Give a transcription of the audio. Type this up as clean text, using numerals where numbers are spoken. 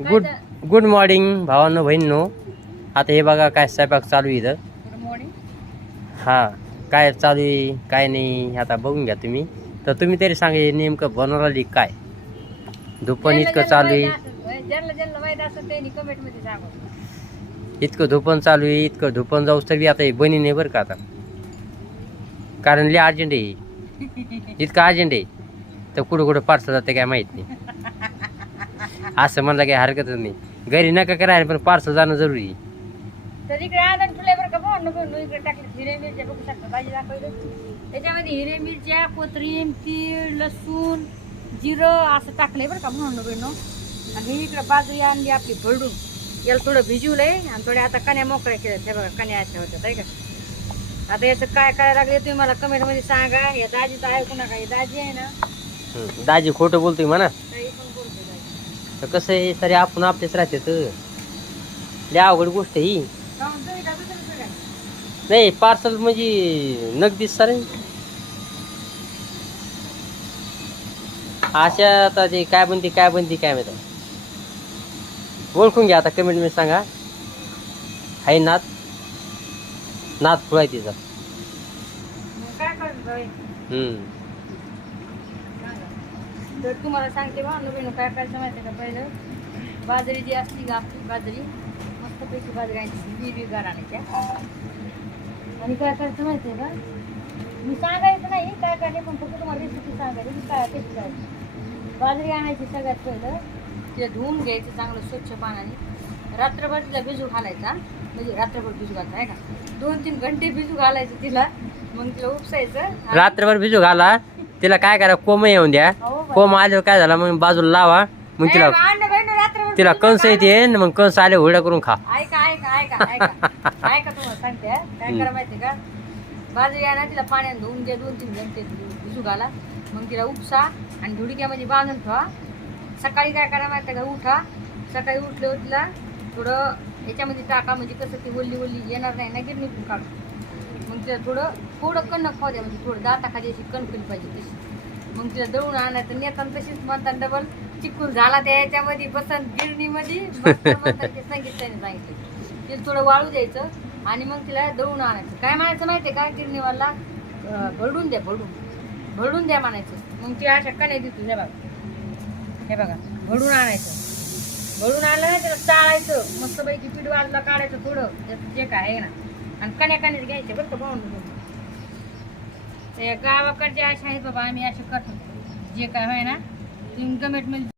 Good morning भावांनो बहिणींनो. आता हे बघा काय स्वयंपाक चालू आहे इथं. Good morning. हां, काय चालू आहे काय नाही आता बघून घ्या तुम्ही. तर तुम्ही तरी सांगा नेमकं बनवली काय. धुपण इतकं चालू आहे, ज्यांना माहित असं त्यांनी कमेंट मध्ये सांगा. इतकं धुपण चालू आहे, इतकं धुपण जाऊस तरी आता हे बनी नाही बरं का आता. कारण लय अर्जंट आहे, इतकं अर्जंट आहे तर कुठं कुठं पार्सल जाते काय माहीत नाही. असं म्हणलं काही हरकतच नाही. घरी नका करायला पण पार्सल जाणं जरुरी आहे. तर इकडे आदन फ्लेवर का नको इकडे टाकले हिरे मिरच्या बघू शकता. भाजी दाखवलं त्याच्यामध्ये हिरे मिरच्या, कोथिंबीर, तीळ, लसूण, जिरं असं टाकलंय बरं का म्हणून. आणि इकडे बाजरी आणली आपली भरडून. याला थोडं भिजवलंय आणि थोड्या आता कण्या मोकळ्या केल्या. हे बघा कण्या अशा होत्या आहे का. आता याचं काय करायला लागले तुम्ही मला कमेंट मध्ये सांगा. या दाजीचं ऐकू नका. ही दाजी आहे ना, दाजी खोटं बोलतोय म्हणा. काही पण बोलतोय दाजी. तर कसं आहे तरी आपण आपलेच राहते तर लय अवघड गोष्ट ही. जाऊन तुम्ही का दुसरं काय? नाही पार्सल म्हणजे नगदी सर अशा आता ते काय बनते काय माहिती. ओळखून घ्या आता कमेंट मध्ये सांगा. हाय नाथ फुळ आहे तिचा. मग काय करतो तर तुम्हाला सांगते बा नवीन काय करायचं माहिती का. पहिलं बाजरी जी असती का आपली बाजरी मस्तपैकी बाजरी आणायची हिरवीगार आणायच्या. आणि काय करायचं माहिती आहे का, मी सांगायचं नाही काय काय पण फक्त तुम्हाला रेसिपी सांगायची की काय कशी करायची. बाजरी आणायची सगळ्यात पहिलं. तिला धुवून घ्यायचं चांगलं स्वच्छ पाण्याने. रात्रभर तिला भिजू घालायचा. म्हणजे रात्रभर भिजू घालायचा आहे का. 2-3 घंटे भिजू घालायचं तिला. मग तिला उपसायचं. रात्रभर भिजू घाला. तिला काय करा कोम येऊन द्या. कोम आल्यावर काय झाला मग बाजूला लावा. मग तिला कंस येते मग कंस आले हुरड्या करून खा. ऐका तुम्हाला सांगते काय करा माहिती का. बाजरी आणा तिला पाण्यात धुवून द्या. 2-3 घंटे भिजू घाला. मग तिला उपसा आणि धुडक्यामध्ये बांधून ठेवा. सकाळी काय करा माहिती का, उठा. सकाळी उठल्यावर तिला थोडं याच्यामध्ये टाका. म्हणजे कसं ती वल्ली येणार नाही ना गिरणी पण काढू. मग तिला थोडं कणक खाऊ द्या. म्हणजे थोडं दाताखाली अशी कणकणी पाहिजे तशी. मग तिला दळून आणायचं. नेताना तशीच म्हणतात डबल चिकूल झाला त्या याच्यामध्ये बसंत गिरणीमध्ये सांगितलं. तिला थोडं वाळू द्यायचं आणि मग तिला दळून आणायचं. काय म्हणायचं माहिती आहे का, गिरणीवाला भरडून द्या म्हणायचं. मग ती अशा कण्या देतो. हे बघा भरडून आणायचं. भरून आलं ना त्याला चाळायचं मस्तपैकी. पीठ बाजूला काढायचं थोडं जे काय आहे ना. आणि कण्याच घ्यायचे बरं का पाहून. ते गावाकडचे असे आहेत बाबा. आम्ही असे करतो जे काय आहे ना तुम्ही कमेंट मध्ये